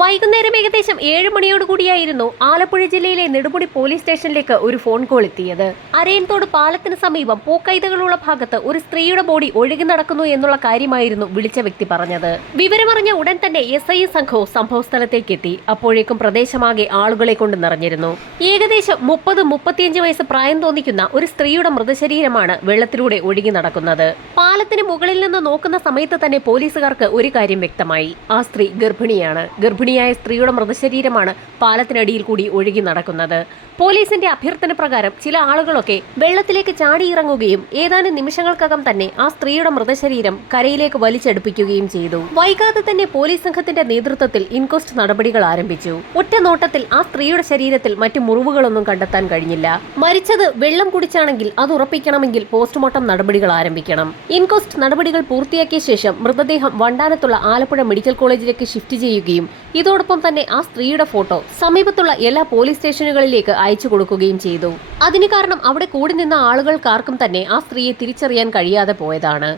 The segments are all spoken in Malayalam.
വൈകുന്നേരം ഏകദേശം 7 മണിയോടുകൂടിയായിരുന്നു ആലപ്പുഴ ജില്ലയിലെ നെടുമുടി പോലീസ് സ്റ്റേഷനിലേക്ക് ഒരു ഫോൺ കോൾ എത്തിയത്. അരയൻതോട് പാലത്തിന് സമീപം പൂക്കൈതകളുള്ള ഭാഗത്ത് ഒരു സ്ത്രീയുടെ ബോഡി ഒഴുകി നടക്കുന്നു എന്നുള്ള കാര്യമായിരുന്നു വിളിച്ച വ്യക്തി പറഞ്ഞത്. വിവരമറിഞ്ഞ ഉടൻ തന്നെ SI സംഘവും സംഭവസ്ഥലത്തേക്ക് എത്തി. അപ്പോഴേക്കും പ്രദേശമാകെ ആളുകളെ കൊണ്ട് നിറഞ്ഞിരുന്നു. ഏകദേശം 30-35 വയസ്സ് പ്രായം തോന്നിക്കുന്ന ഒരു സ്ത്രീയുടെ മൃതശരീരമാണ് വെള്ളത്തിലൂടെ ഒഴുകി നടക്കുന്നത്. പാലത്തിന് മുകളിൽ നിന്ന് നോക്കുന്ന സമയത്ത് തന്നെ പോലീസുകാർക്ക് ഒരു കാര്യം വ്യക്തമായി: ആ സ്ത്രീ ഗർഭിണിയാണ്. ഗർഭിണിയായ സ്ത്രീയുടെ മൃതശരീരമാണ് പാലത്തിനടിയിൽ കൂടി ഒഴുകി നടക്കുന്നത്. പോലീസിന്റെ അഭ്യർത്ഥന പ്രകാരം ചില ആളുകളൊക്കെ വെള്ളത്തിലേക്ക് ചാടിയിറങ്ങുകയും ഏതാനും നിമിഷങ്ങൾക്കകം തന്നെ ആ സ്ത്രീയുടെ മൃതശരീരം കരയിലേക്ക് വലിച്ചെടുപ്പിക്കുകയും ചെയ്തു. വൈകാതെ തന്നെ പോലീസ് സംഘത്തിന്റെ നേതൃത്വത്തിൽ ഇൻക്വസ്റ്റ് നടപടികൾ ആരംഭിച്ചു. ഒറ്റ നോട്ടത്തിൽ ആ സ്ത്രീയുടെ ശരീരത്തിൽ മറ്റു മുറിവുകളൊന്നും കണ്ടെത്താൻ കഴിഞ്ഞില്ല. മരിച്ചത് വെള്ളം കുടിച്ചാണെങ്കിൽ അത് ഉറപ്പിക്കണമെങ്കിൽ പോസ്റ്റ്മോർട്ടം നടപടികൾ ആരംഭിക്കണം. ഇൻക്വസ്റ്റ് നടപടികൾ പൂർത്തിയാക്കിയ ശേഷം മൃതദേഹം വണ്ടാനത്തുള്ള ആലപ്പുഴ മെഡിക്കൽ കോളേജിലേക്ക് ഷിഫ്റ്റ് ചെയ്യുകയും ഇതോടൊപ്പം തന്നെ ആ സ്ത്രീയുടെ ഫോട്ടോ സമീപത്തുള്ള എല്ലാ പോലീസ് സ്റ്റേഷനുകളിലേക്ക് അയച്ചു കൊടുക്കുകയും ചെയ്തു. അതിന് കാരണം അവിടെ കൂടി നിന്ന ആളുകൾക്കാർക്കും തന്നെ ആ സ്ത്രീയെ തിരിച്ചറിയാൻ കഴിയാതെ പോയതാണ്.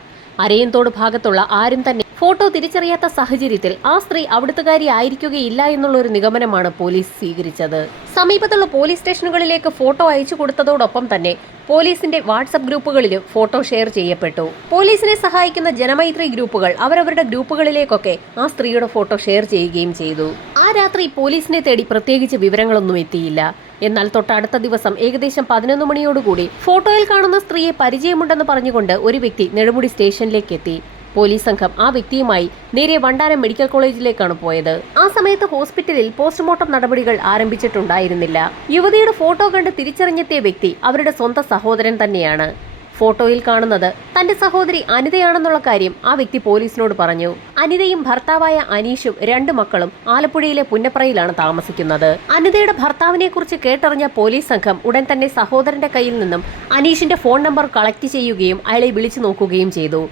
അരയൻതോട് ഭാഗത്തുള്ള ആരും തന്നെ ഫോട്ടോ തിരിച്ചറിയാത്ത സാഹചര്യത്തിൽ ആ സ്ത്രീ അവിടുത്തുകാരി ആയിരിക്കുകയില്ല എന്നുള്ള ഒരു നിഗമനമാണ് പോലീസ് സ്വീകരിച്ചത്. സമീപത്തുള്ള പോലീസ് സ്റ്റേഷനുകളിലേക്ക് ഫോട്ടോ അയച്ചു കൊടുത്തതോടൊപ്പം തന്നെ പോലീസിന്റെ വാട്സ്ആപ്പ് ഗ്രൂപ്പുകളിലും ഫോട്ടോ ഷെയർ ചെയ്യപ്പെട്ടു. പോലീസിനെ സഹായിക്കുന്ന ജനമൈത്രി ഗ്രൂപ്പുകൾ അവരവരുടെ ഗ്രൂപ്പുകളിലേക്കൊക്കെ ആ സ്ത്രീയുടെ ഫോട്ടോ ഷെയർ ചെയ്യുകയും ചെയ്തു. ആ രാത്രി പോലീസിനെ തേടി പ്രത്യേകിച്ച് വിവരങ്ങളൊന്നും എത്തിയില്ല. എന്നാൽ തൊട്ടടുത്ത ദിവസം ഏകദേശം 11 മണിയോടുകൂടി ഫോട്ടോയിൽ കാണുന്ന സ്ത്രീയെ പരിചയമുണ്ടെന്ന് പറഞ്ഞുകൊണ്ട് ഒരു വ്യക്തി നെടുമുടി സ്റ്റേഷനിലേക്ക് എത്തി. പോലീസ് സംഘം ആ വ്യക്തിയുമായി നേരെ വണ്ടാനം മെഡിക്കൽ കോളേജിലേക്കാണ് പോയത്. ആ സമയത്ത് ഹോസ്പിറ്റലിൽ പോസ്റ്റ്മോർട്ടം നടപടികൾ ആരംഭിച്ചിട്ടുണ്ടായിരുന്നില്ല. യുവതിയുടെ ഫോട്ടോ കണ്ട് തിരിച്ചറിഞ്ഞെത്തിയ വ്യക്തി അവരുടെ സ്വന്തം സഹോദരൻ തന്നെയാണ്. ഫോട്ടോയിൽ കാണുന്നത് തന്റെ സഹോദരി അനിതയാണെന്നുള്ള കാര്യം ആ വ്യക്തി പോലീസിനോട് പറഞ്ഞു. അനിതയും ഭർത്താവായ അനീഷും 2 മക്കളും ആലപ്പുഴയിലെ പുന്നപ്രയിലാണ് താമസിക്കുന്നത്. അനിതയുടെ ഭർത്താവിനെ കുറിച്ച് കേട്ടറിഞ്ഞ പോലീസ് സംഘം ഉടൻ തന്നെ സഹോദരന്റെ കയ്യിൽ നിന്നും അനീഷിന്റെ ഫോൺ നമ്പർ കളക്ട് ചെയ്യുകയും അയാളെ വിളിച്ചു നോക്കുകയും ചെയ്തു.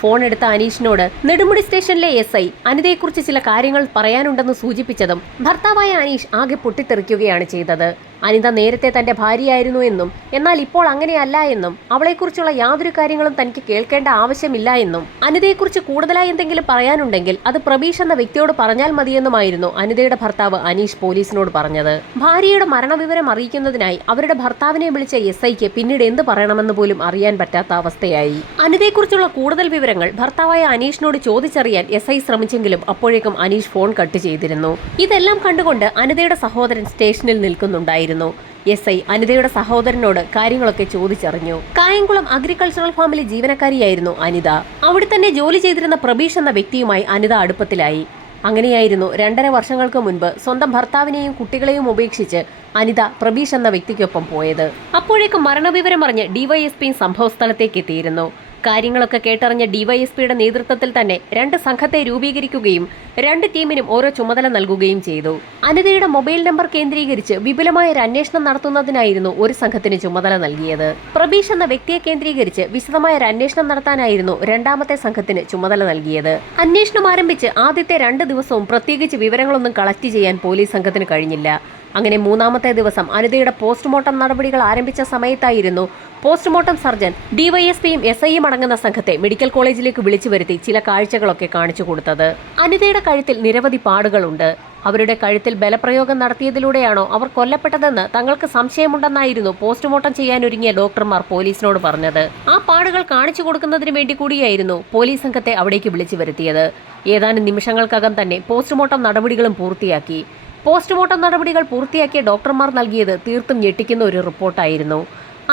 ഫോൺ എടുത്ത അനീഷിനോട് നെടുമുടി സ്റ്റേഷനിലെ SI അനിതയെക്കുറിച്ച് ചില കാര്യങ്ങൾ പറയാനുണ്ടെന്ന് സൂചിപ്പിച്ചതും ഭർത്താവായ അനീഷ് ആകെ പൊട്ടിത്തെറിക്കുകയാണ് ചെയ്തത്. അനിത നേരത്തെ തന്റെ ഭാര്യയായിരുന്നു എന്നും എന്നാൽ ഇപ്പോൾ അങ്ങനെയല്ല എന്നും അവളെക്കുറിച്ചുള്ള യാതൊരു കാര്യങ്ങളും തനിക്ക് കേൾക്കേണ്ട ആവശ്യമില്ല എന്നും അനിതയെക്കുറിച്ച് കൂടുതലായി എന്തെങ്കിലും പറയാനുണ്ടെങ്കിൽ അത് പ്രബീഷ് എന്ന വ്യക്തിയോട് പറഞ്ഞാൽ മതിയെന്നുമായിരുന്നു അനിതയുടെ ഭർത്താവ് അനീഷ് പോലീസിനോട് പറഞ്ഞത്. ഭാര്യയുടെ മരണവിവരം അറിയിക്കുന്നതിനായി അവരുടെ ഭർത്താവിനെ വിളിച്ച SIക്ക് പിന്നീട് എന്ത് പറയണമെന്ന് പോലും അറിയാൻ പറ്റാത്ത അവസ്ഥയായി. അനിതയെക്കുറിച്ചുള്ള കൂടുതൽ വിവരങ്ങൾ ഭർത്താവായ അനീഷിനോട് ചോദിച്ചറിയാൻ SI ശ്രമിച്ചെങ്കിലും അപ്പോഴേക്കും അനീഷ് ഫോൺ കട്ട് ചെയ്തിരുന്നു. ഇതെല്ലാം കണ്ടുകൊണ്ട് അനിതയുടെ സഹോദരൻ സ്റ്റേഷനിൽ നിൽക്കുന്നുണ്ടായിരുന്നു. SI അനിതയുടെ സഹോദരനോട് കാര്യങ്ങളൊക്കെ ചോദിച്ചറിഞ്ഞു. കായംകുളം അഗ്രികൾച്ചറൽ ഫാമിലെ ജീവനക്കാരിയായിരുന്നു അനിത. അവിടെ തന്നെ ജോലി ചെയ്തിരുന്ന പ്രബീഷ് എന്ന വ്യക്തിയുമായി അനിത അടുപ്പത്തിലായി. അങ്ങനെയായിരുന്നു 2.5 വർഷങ്ങൾക്ക് മുൻപ് സ്വന്തം ഭർത്താവിനെയും കുട്ടികളെയും ഉപേക്ഷിച്ച് അനിത പ്രബീഷ് എന്ന വ്യക്തിക്കൊപ്പം പോയത്. അപ്പോഴേക്കും മരണവിവരം അറിഞ്ഞ് DYSPയും സംഭവസ്ഥലത്തേക്ക് എത്തിയിരുന്നു. കാര്യങ്ങളൊക്കെ കേട്ടറിഞ്ഞ DYSPയുടെ നേതൃത്വത്തിൽ തന്നെ 2 സംഘത്തെ രൂപീകരിക്കുകയും 2 ടീമിനും ഓരോ ചുമതല നൽകുകയും ചെയ്തു. അനിതയുടെ മൊബൈൽ നമ്പർ കേന്ദ്രീകരിച്ച് വിപുലമായ ഒരു അന്വേഷണം നടത്തുന്നതിനായിരുന്നു ഒരു സംഘത്തിന് ചുമതല നൽകിയത്. പ്രബീഷ് എന്ന വ്യക്തിയെ കേന്ദ്രീകരിച്ച് വിശദമായ ഒരു അന്വേഷണം നടത്താനായിരുന്നു 2ാമത്തെ സംഘത്തിന് ചുമതല നൽകിയത്. അന്വേഷണം ആരംഭിച്ച് ആദ്യത്തെ 2 ദിവസവും പ്രത്യേകിച്ച് വിവരങ്ങളൊന്നും കളക്ട് ചെയ്യാൻ പോലീസ് സംഘത്തിന് കഴിഞ്ഞില്ല. അങ്ങനെ 3ാമത്തെ ദിവസം അനിതയുടെ പോസ്റ്റ്മോർട്ടം നടപടികൾ ആരംഭിച്ച സമയത്തായിരുന്നു പോസ്റ്റ്മോർട്ടം സർജൻ DYSPയും SIയും അടങ്ങുന്ന സംഘത്തെ മെഡിക്കൽ കോളേജിലേക്ക് വിളിച്ചു വരുത്തി ചില കാഴ്ചകളൊക്കെ കാണിച്ചു കൊടുത്തത്. അനിതയുടെ കഴുത്തിൽ നിരവധി പാടുകളുണ്ട്. അവരുടെ കഴുത്തിൽ ബലപ്രയോഗം നടത്തിയതിലൂടെയാണോ അവർ കൊല്ലപ്പെട്ടതെന്ന് തങ്ങൾക്ക് സംശയമുണ്ടെന്നായിരുന്നു പോസ്റ്റ്മോർട്ടം ചെയ്യാനൊരുങ്ങിയ ഡോക്ടർമാർ പോലീസിനോട് പറഞ്ഞത്. ആ പാടുകൾ കാണിച്ചു കൊടുക്കുന്നതിന് വേണ്ടി കൂടിയായിരുന്നു പോലീസ് സംഘത്തെ അവിടേക്ക് വിളിച്ചു വരുത്തിയത്. ഏതാനും നിമിഷങ്ങൾക്കകം തന്നെ പോസ്റ്റ്മോർട്ടം നടപടികളും പൂർത്തിയാക്കി. പോസ്റ്റ്മോർട്ടം നടപടികൾ പൂർത്തിയാക്കിയ ഡോക്ടർമാർ നൽകിയത് തീർത്തും ഞെട്ടിക്കുന്ന ഒരു റിപ്പോർട്ടായിരുന്നു.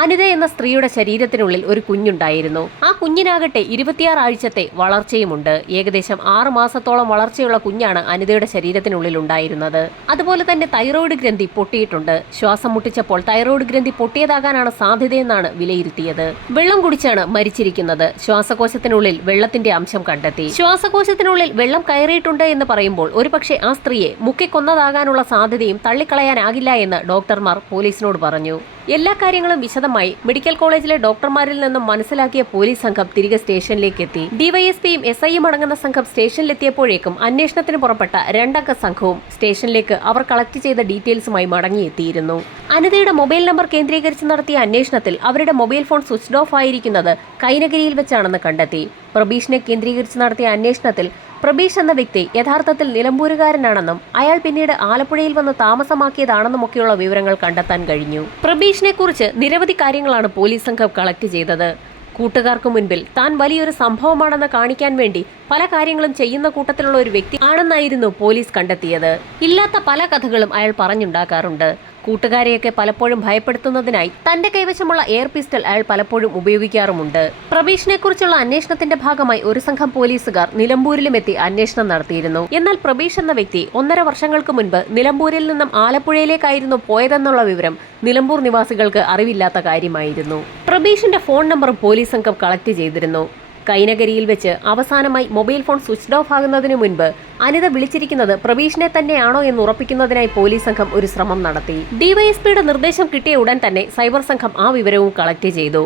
അനിത എന്ന സ്ത്രീയുടെ ശരീരത്തിനുള്ളിൽ ഒരു കുഞ്ഞുണ്ടായിരുന്നു. ആ കുഞ്ഞിനാകട്ടെ 26 ആഴ്ചത്തെ വളർച്ചയുമുണ്ട്. ഏകദേശം 6 മാസത്തോളം വളർച്ചയുള്ള കുഞ്ഞാണ് അനിതയുടെ ശരീരത്തിനുള്ളിൽ ഉണ്ടായിരുന്നത്. അതുപോലെ തന്നെ തൈറോയ്ഡ് ഗ്രന്ഥി പൊട്ടിയിട്ടുണ്ട്. ശ്വാസം മുട്ടിച്ചപ്പോൾ തൈറോയ്ഡ് ഗ്രന്ഥി പൊട്ടിയതാകാനാണ് സാധ്യതയെന്നാണ് വിലയിരുത്തിയത്. വെള്ളം കുടിച്ചാണ് മരിച്ചിരിക്കുന്നത്. ശ്വാസകോശത്തിനുള്ളിൽ വെള്ളത്തിന്റെ അംശം കണ്ടെത്തി. ശ്വാസകോശത്തിനുള്ളിൽ വെള്ളം കയറിയിട്ടുണ്ട് എന്ന് പറയുമ്പോൾ ഒരുപക്ഷെ ആ സ്ത്രീയെ മുക്കിക്കൊന്നതാകാനുള്ള സാധ്യതയും തള്ളിക്കളയാനാകില്ല എന്ന് ഡോക്ടർമാർ പോലീസിനോട് പറഞ്ഞു. എല്ലാ കാര്യങ്ങളും വിശദമായി മെഡിക്കൽ കോളേജിലെ ഡോക്ടർമാരിൽ നിന്നും മനസ്സിലാക്കിയ പോലീസ് സംഘം തിരികെ സ്റ്റേഷനിലേക്ക് എത്തി. DYSPയും SIയും അടങ്ങുന്ന സംഘം സ്റ്റേഷനിലെത്തിയപ്പോഴേക്കും അന്വേഷണത്തിന് പുറപ്പെട്ട 2 അംഗ സംഘവും സ്റ്റേഷനിലേക്ക് അവർ കളക്ട് ചെയ്ത ഡീറ്റെയിൽസുമായി മടങ്ങിയെത്തിയിരുന്നു. അനിതയുടെ മൊബൈൽ നമ്പർ കേന്ദ്രീകരിച്ച് നടത്തിയ അന്വേഷണത്തിൽ അവരുടെ മൊബൈൽ ഫോൺ സ്വിച്ച്ഡ് ഓഫ് ആയിരിക്കുന്നത് കൈനഗിരിയിൽ വെച്ചാണെന്ന് കണ്ടെത്തി. പ്രബീഷിനെ കേന്ദ്രീകരിച്ച് നടത്തിയ അന്വേഷണത്തിൽ പ്രബീഷ് എന്ന വ്യക്തി യഥാർത്ഥത്തിൽ നിലമ്പൂരുകാരനാണെന്നും അയാൾ പിന്നീട് ആലപ്പുഴയിൽ വന്ന് താമസമാക്കിയതാണെന്നുമൊക്കെയുള്ള വിവരങ്ങൾ കണ്ടെത്താൻ കഴിഞ്ഞു. പ്രബീഷിനെ കുറിച്ച് നിരവധി കാര്യങ്ങളാണ് പോലീസ് സംഘം കളക്ട് ചെയ്തത്. കൂട്ടുകാർക്ക് മുൻപിൽ താൻ വലിയൊരു സംഭവമാണെന്ന് കാണിക്കാൻ വേണ്ടി പല കാര്യങ്ങളും ചെയ്യുന്ന കൂട്ടത്തിലുള്ള ഒരു വ്യക്തി ആണെന്നായിരുന്നു പോലീസ് കണ്ടെത്തിയത്. ഇല്ലാത്ത പല കഥകളും അയാൾ പറഞ്ഞുണ്ടാക്കാറുണ്ട്. കൂട്ടുകാരെയൊക്കെ പലപ്പോഴും ഭയപ്പെടുത്തുന്നതിനായി തന്റെ കൈവശമുള്ള എയർ പിസ്റ്റൾ അയാൾ പലപ്പോഴും ഉപയോഗിക്കാറുമുണ്ട്. പ്രബീഷിനെ കുറിച്ചുള്ള അന്വേഷണത്തിന്റെ ഭാഗമായി ഒരു സംഘം പോലീസുകാർ നിലമ്പൂരിലും എത്തി അന്വേഷണം നടത്തിയിരുന്നു. എന്നാൽ പ്രബീഷ് എന്ന വ്യക്തി 1.5 വർഷങ്ങൾക്ക് മുൻപ് നിലമ്പൂരിൽ നിന്നും ആലപ്പുഴയിലേക്കായിരുന്നു പോയതെന്നുള്ള വിവരം നിലമ്പൂർ നിവാസികൾക്ക് അറിവില്ലാത്ത കാര്യമായിരുന്നു. പ്രബീഷിന്റെ ഫോൺ നമ്പറും പോലീസ് സംഘം കളക്ട് ചെയ്തിരുന്നു. കൈനകരിയിൽ വെച്ച് അവസാനമായി മൊബൈൽ ഫോൺ സ്വിച്ച് ഓഫ് ആകുന്നതിനു മുൻപ് അനിത വിളിച്ചിരിക്കുന്നത് പ്രബീഷിനെ തന്നെയാണോ എന്ന് ഉറപ്പിക്കുന്നതിനായി പോലീസ് സംഘം ഒരു ശ്രമം നടത്തി. ഡിവൈഎസ്പിയുടെ നിർദ്ദേശം കിട്ടിയ ഉടൻ തന്നെ സൈബർ സംഘം ആ വിവരവും കളക്ട് ചെയ്തു.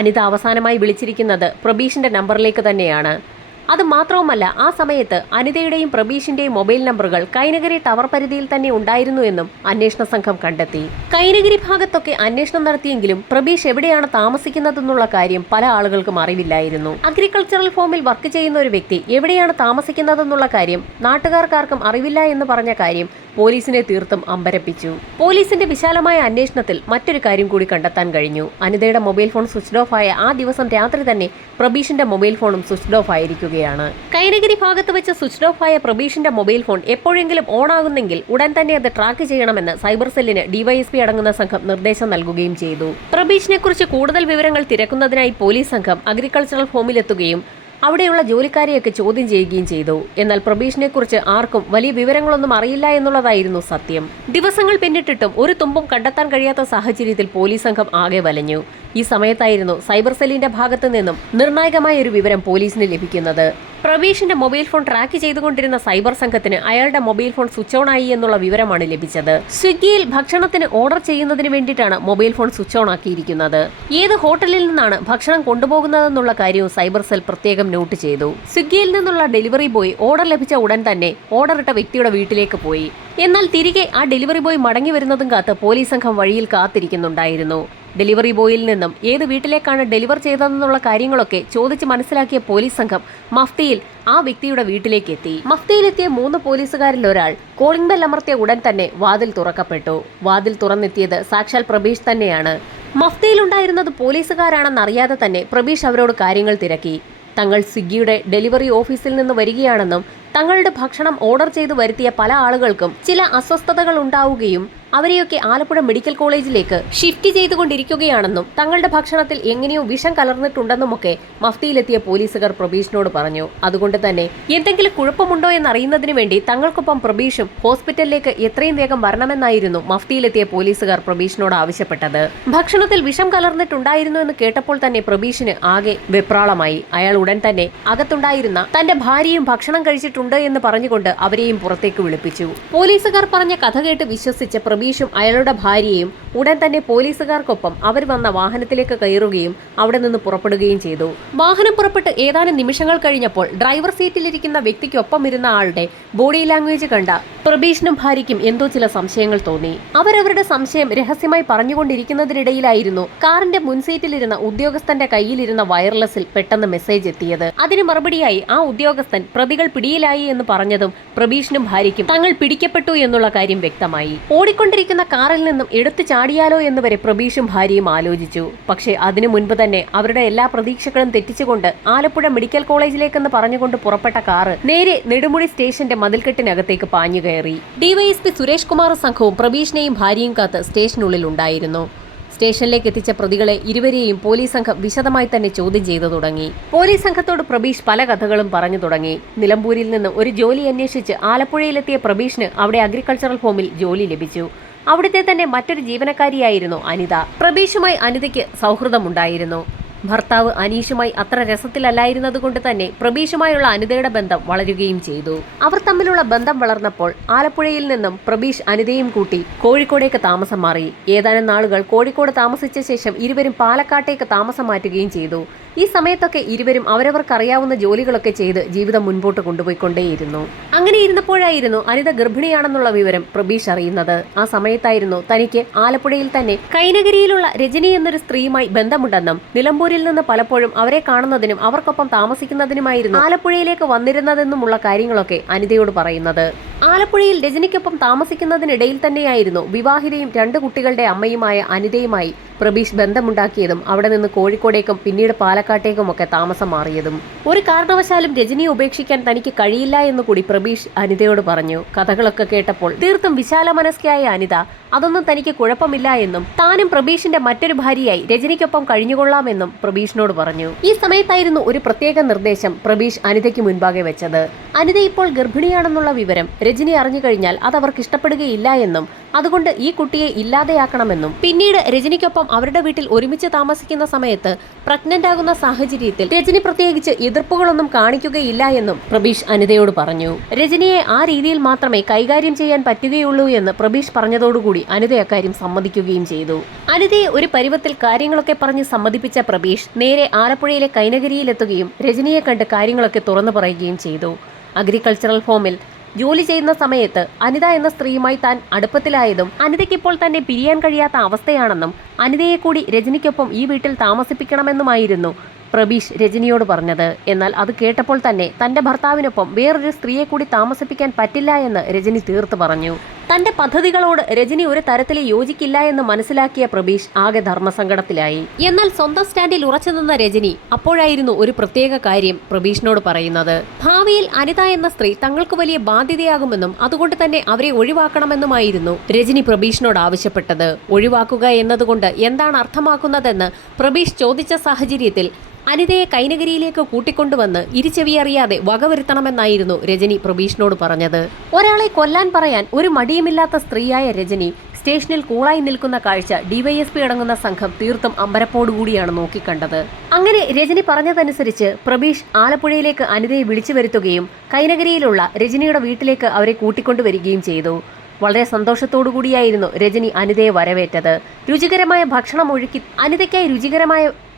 അനിത അവസാനമായി വിളിച്ചിരിക്കുന്നത് പ്രബീഷിന്റെ നമ്പറിലേക്ക് തന്നെയാണ്. അത് മാത്രവുമല്ല, ആ സമയത്ത് അനിതയുടെയും പ്രബീഷിന്റെയും മൊബൈൽ നമ്പറുകൾ കൈനഗരി ടവർ പരിധിയിൽ തന്നെ ഉണ്ടായിരുന്നു എന്നും അന്വേഷണ സംഘം കണ്ടെത്തി. കൈനഗരി ഭാഗത്തൊക്കെ അന്വേഷണം നടത്തിയെങ്കിലും പ്രബീഷ് എവിടെയാണ് താമസിക്കുന്നതെന്നുള്ള കാര്യം പല ആളുകൾക്കും അറിവില്ലായിരുന്നു. അഗ്രികൾച്ചറൽ ഫാമിൽ വർക്ക് ചെയ്യുന്ന ഒരു വ്യക്തി എവിടെയാണ് താമസിക്കുന്നതെന്നുള്ള കാര്യം നാട്ടുകാർക്കാർക്കും അറിവില്ല എന്ന് പറഞ്ഞ കാര്യം പോലീസിനെ തീർത്തും അമ്പരപ്പിച്ചു. പോലീസിന്റെ വിശാലമായ അന്വേഷണത്തിൽ മറ്റൊരു കാര്യം കൂടി കണ്ടെത്താൻ കഴിഞ്ഞു. അനിതയുടെ മൊബൈൽ ഫോൺ സ്വിച്ച് ഓഫ് ആയ ആ ദിവസം രാത്രി തന്നെ പ്രബീഷിന്റെ മൊബൈൽ ഫോണും സ്വിച്ച് ഓഫ് ആയിരിക്കുകയാണ്. കൈനഗിരി ഭാഗത്ത് വെച്ച് സ്വിച്ച് ഓഫ് ആയ പ്രബീഷിന്റെ മൊബൈൽ ഫോൺ എപ്പോഴെങ്കിലും ഓൺ ആകുന്നെങ്കിൽ ഉടൻ തന്നെ അത് ട്രാക്ക് ചെയ്യണമെന്ന് സൈബർ സെല്ലിന് ഡിവൈഎസ്പി അടങ്ങുന്ന സംഘം നിർദ്ദേശം നൽകുകയും ചെയ്തു. പ്രബീഷിനെ കുറിച്ച് കൂടുതൽ വിവരങ്ങൾ തിരക്കുന്നതിനായി പോലീസ് സംഘം അഗ്രികൾച്ചറൽ ഫാമിലെത്തുകയും അവിടെയുള്ള ജോലിക്കാരെയൊക്കെ ചോദ്യം ചെയ്യുകയും ചെയ്തു. എന്നാൽ പ്രബീഷിനെ കുറിച്ച് ആർക്കും വലിയ വിവരങ്ങളൊന്നും അറിയില്ല എന്നുള്ളതായിരുന്നു സത്യം. ദിവസങ്ങൾ പിന്നിട്ടിട്ടും ഒരു തുമ്പും കണ്ടെത്താൻ കഴിയാത്ത സാഹചര്യത്തിൽ പോലീസ് സംഘം ആകെ വലഞ്ഞു. ഈ സമയത്തായിരുന്നു സൈബർ സെല്ലിന്റെ ഭാഗത്തു നിന്നും നിർണായകമായ ഒരു വിവരം പോലീസിന് ലഭിക്കുന്നത്. പ്രബീഷിന്റെ മൊബൈൽ ഫോൺ ട്രാക്ക് ചെയ്തുകൊണ്ടിരുന്ന സൈബർ സംഘത്തിന് അയാളുടെ മൊബൈൽ ഫോൺ സ്വിച്ച് ഓൺ ആയി എന്നുള്ള വിവരമാണ് ലഭിച്ചത്. സ്വിഗ്ഗിയിൽ ഭക്ഷണത്തിന് ഓർഡർ ചെയ്യുന്നതിന് വേണ്ടിയിട്ടാണ് മൊബൈൽ ഫോൺ സ്വിച്ച് ഓൺ ആക്കിയിരിക്കുന്നത്. ഏത് ഹോട്ടലിൽ നിന്നാണ് ഭക്ഷണം കൊണ്ടുപോകുന്നതെന്നുള്ള കാര്യവും സൈബർ സെൽ പ്രത്യേകം നോട്ട് ചെയ്തു. സ്വിഗ്ഗിയിൽ നിന്നുള്ള ഡെലിവറി ബോയ് ഓർഡർ ലഭിച്ച ഉടൻ തന്നെ ഓർഡർ ഇട്ട വ്യക്തിയുടെ വീട്ടിലേക്ക് പോയി. എന്നാൽ തിരികെ ആ ഡെലിവറി ബോയ് മടങ്ങി വരുന്നതും കാത്ത് പോലീസ് സംഘം വഴിയിൽ കാത്തിരിക്കുന്നുണ്ടായിരുന്നു. ഡെലിവറി ബോയിൽ നിന്നും ഏത് വീട്ടിലേക്കാണ് ഡെലിവർ ചെയ്തതെന്നുള്ള കാര്യങ്ങളൊക്കെ ചോദിച്ച് മനസ്സിലാക്കിയ പോലീസ് സംഘം മഫ്തിയിൽ ആ വ്യക്തിയുടെ വീട്ടിലേക്ക് എത്തി. മഫ്തിയിലെത്തിയ 3 പോലീസുകാരിൽ ഒരാൾ കോളിംഗ് ബെൽ അമർത്തിയ ഉടൻ തന്നെ വാതിൽ തുറക്കപ്പെട്ടു. വാതിൽ തുറന്നെത്തിയത് സാക്ഷാൽ പ്രബീഷ് തന്നെയാണ്. മഫ്തിയിലുണ്ടായിരുന്നത് പോലീസുകാരാണെന്നറിയാതെ തന്നെ പ്രബീഷ് അവരോട് കാര്യങ്ങൾ തിരക്കി. തങ്ങൾ സ്വിഗ്ഗിയുടെ ഡെലിവറി ഓഫീസിൽ നിന്ന് വരികയാണെന്നും തങ്ങളുടെ ഭക്ഷണം ഓർഡർ ചെയ്ത് വരുത്തിയ പല ആളുകൾക്കും ചില അസ്വസ്ഥതകൾ ഉണ്ടാവുകയും അവരെയൊക്കെ ആലപ്പുഴ മെഡിക്കൽ കോളേജിലേക്ക് ഷിഫ്റ്റ് ചെയ്തുകൊണ്ടിരിക്കുകയാണെന്നും തങ്ങളുടെ ഭക്ഷണത്തിൽ എങ്ങനെയോ വിഷം കലർന്നിട്ടുണ്ടെന്നുമൊക്കെ മഫ്തിയിലെത്തിയ പോലീസുകാർ പ്രബീഷിനോട് പറഞ്ഞു. അതുകൊണ്ട് തന്നെ എന്തെങ്കിലും കുഴപ്പമുണ്ടോ എന്നറിയുന്നതിന് വേണ്ടി തങ്ങൾക്കൊപ്പം പ്രബീഷും ഹോസ്പിറ്റലിലേക്ക് എത്രയും വേഗം വരണമെന്നായിരുന്നു മഫ്തിയിലെത്തിയ പോലീസുകാർ പ്രബീഷിനോട് ആവശ്യപ്പെട്ടത്. ഭക്ഷണത്തിൽ വിഷം കലർന്നിട്ടുണ്ടായിരുന്നു എന്ന് കേട്ടപ്പോൾ തന്നെ പ്രബീഷിന് ആകെ വെപ്രാളമായി. അയാൾ ഉടൻ തന്നെ അകത്തുണ്ടായിരുന്ന തന്റെ ഭാര്യയും ഭക്ഷണം കഴിച്ചിട്ടുണ്ട് എന്ന് പറഞ്ഞുകൊണ്ട് അവരെയും പുറത്തേക്ക് വിളിപ്പിച്ചു. പോലീസുകാർ പറഞ്ഞ കഥ കേട്ട് വിശ്വസിച്ച പ്രബീഷും അയാളുടെ ഭാര്യയും ഉടൻ തന്നെ പോലീസുകാർക്കൊപ്പം അവർ വന്ന വാഹനത്തിലേക്ക് കയറുകയും അവിടെ നിന്ന് പുറപ്പെടുകയും ചെയ്തു. വാഹനം പുറപ്പെട്ട് ഏതാനും നിമിഷങ്ങൾ കഴിഞ്ഞപ്പോൾ ഡ്രൈവർ സീറ്റിലിരിക്കുന്ന വ്യക്തിക്കൊപ്പം ഇരുന്ന ആളുടെ ബോഡി ലാംഗ്വേജ് കണ്ട പ്രബീഷിനും ഭാര്യയ്ക്കും എന്തോ ചില സംശയങ്ങൾ തോന്നി. അവരവരുടെ സംശയം രഹസ്യമായി പറഞ്ഞുകൊണ്ടിരിക്കുന്നതിനിടയിലായിരുന്നു കാറിന്റെ മുൻസീറ്റിലിരുന്ന ഉദ്യോഗസ്ഥന്റെ കയ്യിലിരുന്ന വയർലെസ്സിൽ പെട്ടെന്ന് മെസ്സേജ് എത്തിയത്. അതിന് മറുപടിയായി ആ ഉദ്യോഗസ്ഥൻ പ്രതികൾ പിടിയിലായി എന്ന് പറഞ്ഞതും പ്രബീഷിനും ഭാര്യയ്ക്കും തങ്ങൾ പിടിക്കപ്പെട്ടു എന്നുള്ള കാര്യം വ്യക്തമായി. ഓടിക്കൊണ്ടിരിക്കുന്ന കാറിൽ നിന്നും എടുത്തു ചാടിയാലോ എന്നുവരെ പ്രബീഷും ഭാര്യയും ആലോചിച്ചു. പക്ഷേ അതിനു മുൻപ് തന്നെ അവരുടെ എല്ലാ പ്രതീക്ഷകളും തെറ്റിച്ചുകൊണ്ട് ആലപ്പുഴ മെഡിക്കൽ കോളേജിലേക്കെന്ന് പറഞ്ഞുകൊണ്ട് പുറപ്പെട്ട കാറ് നേരെ നെടുമുടി സ്റ്റേഷന്റെ മതിൽക്കെട്ടിനകത്തേക്ക് പാഞ്ഞു കയറി. ഡിവൈഎസ്പി സുരേഷ് കുമാർ സംഘവും പ്രബീഷിനെയും ഭാര്യയും കാത്ത് സ്റ്റേഷനുള്ളിൽ ഉണ്ടായിരുന്നു. സ്റ്റേഷനിലേക്ക് എത്തിച്ച പ്രതികളെ ഇരുവരെയും പോലീസ് സംഘം വിശദമായി തന്നെ ചോദ്യം ചെയ്തു തുടങ്ങി. പോലീസ് സംഘത്തോട് പ്രബീഷ് പല കഥകളും പറഞ്ഞു തുടങ്ങി. നിലമ്പൂരിൽ നിന്ന് ഒരു ജോലി അന്വേഷിച്ച് ആലപ്പുഴയിലെത്തിയ പ്രബീഷിന് അവിടെ അഗ്രികൾച്ചറൽ ഫാമിൽ ജോലി ലഭിച്ചു. അവിടുത്തെ തന്നെ മറ്റൊരു ജീവനക്കാരിയായിരുന്നു അനിത. പ്രബീഷുമായി അനിതയ്ക്ക് സൗഹൃദമുണ്ടായിരുന്നു. ഭർത്താവ് അനീഷുമായി അത്ര രസത്തിലല്ലായിരുന്നതുകൊണ്ട് തന്നെ പ്രബീഷുമായുള്ള അനിതയുടെ ബന്ധം വളരുകയും ചെയ്തു. അവർ തമ്മിലുള്ള ബന്ധം വളർന്നപ്പോൾ ആലപ്പുഴയിൽ നിന്നും പ്രബീഷ് അനിതയും കൂട്ടി കോഴിക്കോടേക്ക് താമസം മാറി. ഏതാനും നാളുകൾ കോഴിക്കോട് താമസിച്ച ശേഷം ഇരുവരും പാലക്കാട്ടേക്ക് താമസം മാറ്റുകയും ചെയ്തു. ഈ സമയത്തൊക്കെ ഇരുവരും അവരവർക്കറിയാവുന്ന ജോലികളൊക്കെ ചെയ്ത് ജീവിതം മുൻപോട്ട് കൊണ്ടുപോയിക്കൊണ്ടേയിരുന്നു. അങ്ങനെ ഇരുന്നപ്പോഴായിരുന്നു അനിത ഗർഭിണിയാണെന്നുള്ള വിവരം പ്രബീഷ് അറിയുന്നത്. ആ സമയത്തായിരുന്നു തനിക്ക് ആലപ്പുഴയിൽ തന്നെ കൈനഗിരിയിലുള്ള രജനി എന്നൊരു സ്ത്രീയുമായി ബന്ധമുണ്ടെന്നും നിലമ്പൂരിൽ നിന്ന് പലപ്പോഴും അവരെ കാണുന്നതിനും അവർക്കൊപ്പം താമസിക്കുന്നതിനുമായിരുന്നു ആലപ്പുഴയിലേക്ക് വന്നിരുന്നതെന്നുമുള്ള കാര്യങ്ങളൊക്കെ അനിതയോട് പറയുന്നത്. ആലപ്പുഴയിൽ രജനിക്കൊപ്പം താമസിക്കുന്നതിനിടയിൽ തന്നെയായിരുന്നു വിവാഹിതയും 2 കുട്ടികളുടെ അമ്മയുമായ അനിതയുമായി പ്രബീഷ് ബന്ധമുണ്ടാക്കിയതും അവിടെ നിന്ന് കോഴിക്കോടേക്കും പിന്നീട് പാലക്കാട്ടേക്കും ഒക്കെ താമസം മാറിയതും. ഒരു കാരണവശാലും രജനിയെ ഉപേക്ഷിക്കാൻ തനിക്ക് കഴിയില്ല എന്നുകൂടി പ്രബീഷ് അനിതയോട് പറഞ്ഞു. കഥകളൊക്കെ കേട്ടപ്പോൾ തീർത്തും വിശാല മനസ്കയായ അനിത അതൊന്നും തനിക്ക് കുഴപ്പമില്ല എന്നും താനും പ്രബീഷിന്റെ മറ്റൊരു ഭാര്യയായി രജനിക്കൊപ്പം കഴിഞ്ഞുകൊള്ളാമെന്നും പ്രബീഷിനോട് പറഞ്ഞു. ഈ സമയത്തായിരുന്നു ഒരു പ്രത്യേക നിർദ്ദേശം പ്രബീഷ് അനിതയ്ക്ക് മുൻപാകെ വെച്ചത്. അനിത ഇപ്പോൾ ഗർഭിണിയാണെന്നുള്ള വിവരം രജനി അറിഞ്ഞു കഴിഞ്ഞാൽ അത് അവർക്ക് ഇഷ്ടപ്പെടുകയില്ല എന്നും അതുകൊണ്ട് ഈ കുട്ടിയെ ഇല്ലാതെയാക്കണമെന്നും പിന്നീട് രജനിക്കൊപ്പം അവരുടെ വീട്ടിൽ ഒരുമിച്ച് താമസിക്കുന്ന സമയത്ത് പ്രഗ്നന്റ് ആകുന്ന സാഹചര്യത്തിൽ രജനി പ്രത്യേകിച്ച് എതിർപ്പുകളൊന്നും കാണിക്കുകയില്ല എന്നും പ്രബീഷ് അനിതയോട് പറഞ്ഞു. രജനിയെ ആ രീതിയിൽ മാത്രമേ കൈകാര്യം ചെയ്യാൻ പറ്റുകയുള്ളൂ എന്ന് പ്രബീഷ് പറഞ്ഞതോടുകൂടി അനിത അക്കാര്യം സമ്മതിക്കുകയും ചെയ്തു. അനിതയെ ഒരു പരുവത്തിൽ കാര്യങ്ങളൊക്കെ പറഞ്ഞ് സമ്മതിപ്പിച്ച പ്രബീഷ് നേരെ ആലപ്പുഴയിലെ കൈനഗിരിയിലെത്തുകയും രജനിയെ കണ്ട് കാര്യങ്ങളൊക്കെ തുറന്നു പറയുകയും ചെയ്തു. അഗ്രികൾച്ചറൽ ഫാമിൽ ജോലി ചെയ്യുന്ന സമയത്ത് അനിത എന്ന സ്ത്രീയുമായി താൻ അടുപ്പത്തിലായതും അനിതയ്ക്കിപ്പോൾ തന്നെ പിരിയാൻ കഴിയാത്ത അവസ്ഥയാണെന്നും അനിതയെ കൂടി രജനിക്കൊപ്പം ഈ വീട്ടിൽ താമസിപ്പിക്കണമെന്നുമായിരുന്നു പ്രബീഷ് രജനിയോട് പറഞ്ഞത്. എന്നാൽ അത് കേട്ടപ്പോൾ തന്നെ തന്റെ ഭർത്താവിനൊപ്പം വേറൊരു സ്ത്രീയെ കൂടി താമസിപ്പിക്കാൻ പറ്റില്ല എന്ന് രജനി തീർത്തു പറഞ്ഞു. തന്റെ പദ്ധതികളോട് രജനി ഒരു തരത്തിൽ യോജിക്കില്ല എന്ന് മനസ്സിലാക്കിയ പ്രബീഷ് ആകെ ധർമ്മസങ്കടത്തിലായി. എന്നാൽ സ്വന്തം സ്റ്റാൻഡിൽ ഉറച്ചു നിന്ന രജനി അപ്പോഴായിരുന്നു ഒരു പ്രത്യേക കാര്യം പ്രബീഷിനോട് പറയുന്നത്. ഭാവിയിൽ അനിത എന്ന സ്ത്രീ തങ്ങൾക്ക് വലിയ ബാധ്യതയാകുമെന്നും അതുകൊണ്ട് തന്നെ അവരെ ഒഴിവാക്കണമെന്നുമായിരുന്നു രജനി പ്രബീഷിനോട് ആവശ്യപ്പെട്ടത്. ഒഴിവാക്കുക എന്നതുകൊണ്ട് എന്താണ് അർത്ഥമാക്കുന്നതെന്ന് പ്രബീഷ് ചോദിച്ച സാഹചര്യത്തിൽ അനിതയെ കൈനഗിരിയിലേക്ക് കൂട്ടിക്കൊണ്ടുവന്ന് ഇരുചെവിയറിയാതെ വകവരുത്തണമെന്നായിരുന്നു രജനി പ്രബീഷിനോട് പറഞ്ഞത്. ഒരാളെ കൊല്ലാൻ പറയാൻ ഒരു മടിയുമില്ലാത്ത സ്ത്രീയായ രജനി സ്റ്റേഷനിൽ കൂളായി നിൽക്കുന്ന കാഴ്ച ഡിവൈഎസ്പി അടങ്ങുന്ന സംഘം തീർത്തും അമ്പരപ്പോടുകൂടിയാണ് നോക്കിക്കണ്ടത്. അങ്ങനെ രജനി പറഞ്ഞതനുസരിച്ച് പ്രബീഷ് ആലപ്പുഴയിലേക്ക് അനിതയെ വിളിച്ചു വരുത്തുകയും കൈനഗിരിയിലുള്ള രജനിയുടെ വീട്ടിലേക്ക് അവരെ കൂട്ടിക്കൊണ്ടുവരികയും ചെയ്തു. വളരെ സന്തോഷത്തോടു കൂടിയായിരുന്നു രജനി അനിതയെ വരവേറ്റത്. രുചികരമായ ഭക്ഷണം ഒരുക്കി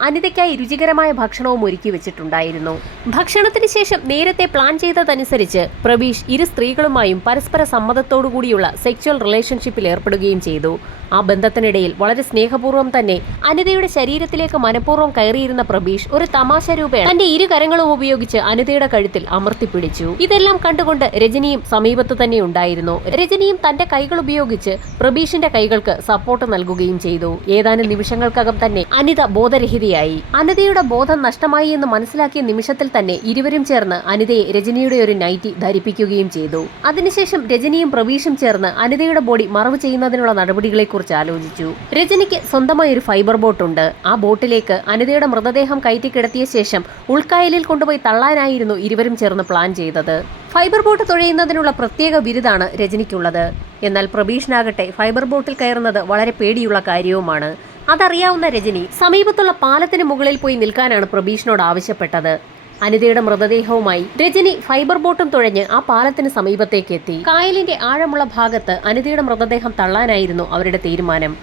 അനിതയ്ക്കായി രുചികരമായ ഭക്ഷണവും ഒരുക്കി വെച്ചിട്ടുണ്ടായിരുന്നു. ഭക്ഷണത്തിന് ശേഷം നേരത്തെ പ്ലാൻ ചെയ്തതനുസരിച്ച് പ്രബീഷ് ഇരു സ്ത്രീകളുമായും പരസ്പര സമ്മതത്തോടുകൂടിയുള്ള സെക്ച്വൽ റിലേഷൻഷിപ്പിൽ ഏർപ്പെടുകയും ചെയ്തു. ആ ബന്ധത്തിനിടയിൽ വളരെ സ്നേഹപൂർവ്വം തന്നെ അനിതയുടെ ശരീരത്തിലേക്ക് മനഃപൂർവ്വം കയറിയിരുന്ന പ്രബീഷ് ഒരു തമാശ രൂപേണ തന്റെ ഇരു കരങ്ങളും ഉപയോഗിച്ച് അനിതയുടെ കഴുത്തിൽ അമർത്തിപ്പിടിച്ചു. ഇതെല്ലാം കണ്ടുകൊണ്ട് രജനിയും സമീപത്ത് തന്നെ ഉണ്ടായിരുന്നു. രജനിയും തന്റെ കൈകൾ ഉപയോഗിച്ച് പ്രബീഷിന്റെ കൈകൾക്ക് സപ്പോർട്ട് നൽകുകയും ചെയ്തു. ഏതാനും നിമിഷങ്ങൾക്കകം തന്നെ അനിത ബോധരഹിതയായി. അനിതയുടെ ബോധം നഷ്ടമായി എന്ന് മനസ്സിലാക്കിയ നിമിഷത്തിൽ തന്നെ ഇരുവരും ചേർന്ന് അനിതയെ രജനിയുടെ ഒരു നൈറ്റി ധരിപ്പിക്കുകയും ചെയ്തു. അതിനുശേഷം രജനിയും പ്രബീഷും ചേർന്ന് അനിതയുടെ ബോഡി മറവ് ചെയ്യുന്നതിനുള്ള നടപടികളെക്കുറിച്ച് ആലോചിച്ചു. രജനിക്ക് സ്വന്തമായി ഒരു ഫൈബർ ബോട്ട് ഉണ്ട്. ആ ബോട്ടിലേക്ക് അനിതയുടെ മൃതദേഹം കയറ്റി കിടത്തിയ ശേഷം ഉൾക്കായലിൽ കൊണ്ടുപോയി തള്ളാനായിരുന്നു ഇരുവരും ചേർന്ന് പ്ലാൻ ചെയ്തത്. ഫൈബർ ബോട്ട് തുഴയുന്നതിനുള്ള പ്രത്യേക ബിരുദാണ് രജനിക്കുള്ളത്. എന്നാൽ പ്രബീഷിനാകട്ടെ ഫൈബർ ബോട്ടിൽ കയറുന്നത് വളരെ പേടിയുള്ള കാര്യവുമാണ്. അതറിയാവുന്ന രജനി സമീപത്തുള്ള പാലത്തിന് മുകളിൽ പോയി നിൽക്കാനാണ് പ്രബീഷിനോട് ആവശ്യപ്പെട്ടത്. അനിതയുടെ മൃതദേഹവുമായി രജനി ഫൈബർ ബോട്ടും തുഴഞ്ഞ് ആ പാലത്തിന് സമീപത്തേക്ക് എത്തി. കായലിന്റെ ആഴമുള്ള ഭാഗത്ത് അനിതയുടെ മൃതദേഹം തള്ളാനായിരുന്നു അവരുടെ തീരുമാനം.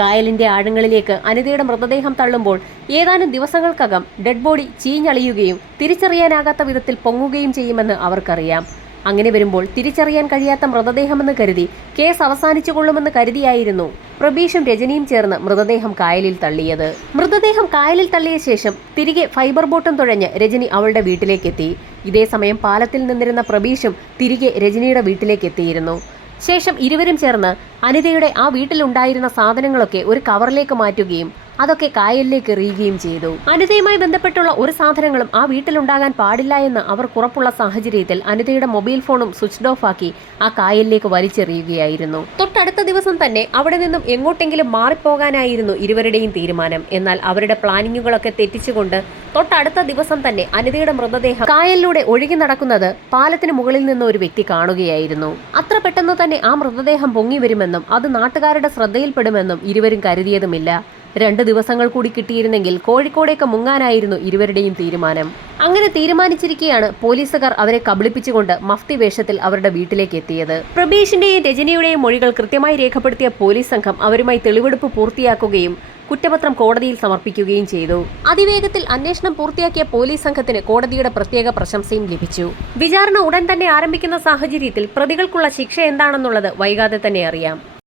കായലിന്റെ ആഴങ്ങളിലേക്ക് അനിതയുടെ മൃതദേഹം തള്ളുമ്പോൾ ഏതാനും ദിവസങ്ങൾക്കകം ഡെഡ് ബോഡി ചീഞ്ഞളിയുകയും തിരിച്ചറിയാനാകാത്ത വിധത്തിൽ പൊങ്ങുകയും ചെയ്യുമെന്ന് അവർക്കറിയാം. അങ്ങനെ വരുമ്പോൾ തിരിച്ചറിയാൻ കഴിയാത്ത മൃതദേഹമെന്ന് കരുതി കേസ് അവസാനിച്ചുകൊള്ളുമെന്ന് കരുതിയായിരുന്നു പ്രബീഷും രജനിയും ചേർന്ന് മൃതദേഹം കായലിൽ തള്ളിയത്. മൃതദേഹം കായലിൽ തള്ളിയ ശേഷം തിരികെ ഫൈബർ ബോട്ടും തുഴഞ്ഞ് രജനി അവളുടെ വീട്ടിലേക്കെത്തി. ഇതേസമയം പാലത്തിൽ നിന്നിരുന്ന പ്രബീഷും തിരികെ രജനിയുടെ വീട്ടിലേക്ക് എത്തിയിരുന്നു. ശേഷം ഇരുവരും ചേർന്ന് അനിതയുടെ ആ വീട്ടിലുണ്ടായിരുന്ന സാധനങ്ങളൊക്കെ ഒരു കവറിലേക്ക് മാറ്റുകയും അതൊക്കെ കായലിലേക്ക് എറിയുകയും ചെയ്തു. അനിതയുമായി ബന്ധപ്പെട്ടുള്ള ഒരു സാധനങ്ങളും ആ വീട്ടിലുണ്ടാകാൻ പാടില്ല എന്ന് അവർക്ക് ഉറപ്പുള്ള സാഹചര്യത്തിൽ അനിതയുടെ മൊബൈൽ ഫോണും സ്വിച്ച് ഓഫ് ആക്കി ആ കായലിലേക്ക് വലിച്ചെറിയുകയായിരുന്നു. തൊട്ടടുത്ത ദിവസം തന്നെ അവിടെ നിന്നും എങ്ങോട്ടെങ്കിലും മാറിപ്പോകാനായിരുന്നു ഇരുവരുടെയും തീരുമാനം. എന്നാൽ അവരുടെ പ്ലാനിങ്ങുകളൊക്കെ തെറ്റിച്ചുകൊണ്ട് തൊട്ടടുത്ത ദിവസം തന്നെ അനിതയുടെ മൃതദേഹം കായലിലൂടെ ഒഴുകി നടക്കുന്നത് പാലത്തിന് മുകളിൽ നിന്ന് ഒരു വ്യക്തി കാണുകയായിരുന്നു. അത്ര പെട്ടെന്ന് തന്നെ ആ മൃതദേഹം പൊങ്ങി വരുമെന്നും അത് നാട്ടുകാരുടെ ശ്രദ്ധയിൽപ്പെടുമെന്നും ഇരുവരും കരുതിയതുമില്ല. 2 ദിവസങ്ങൾ കൂടി കിട്ടിയിരുന്നെങ്കിൽ കോഴിക്കോടേക്ക് മുങ്ങാനായിരുന്നു ഇരുവരുടെയും തീരുമാനം. അങ്ങനെ തീരുമാനിച്ചിരിക്കെയാണ് പോലീസുകാർ അവരെ കബളിപ്പിച്ചുകൊണ്ട് മഫ്തി വേഷത്തിൽ അവരുടെ വീട്ടിലേക്ക് എത്തിയത്. പ്രബീഷിന്റെയും രജനിയുടെയും മൊഴികൾ കൃത്യമായി രേഖപ്പെടുത്തിയ പോലീസ് സംഘം അവരുമായി തെളിവെടുപ്പ് പൂർത്തിയാക്കുകയും കുറ്റപത്രം കോടതിയിൽ സമർപ്പിക്കുകയും ചെയ്തു. അതിവേഗത്തിൽ അന്വേഷണം പൂർത്തിയാക്കിയ പോലീസ് സംഘത്തിന് കോടതിയുടെ പ്രത്യേക പ്രശംസയും ലഭിച്ചു. വിചാരണ ഉടൻ തന്നെ ആരംഭിക്കുന്ന സാഹചര്യത്തിൽ പ്രതികൾക്കുള്ള ശിക്ഷ എന്താണെന്നുള്ളത് വൈകാതെ തന്നെ അറിയാം.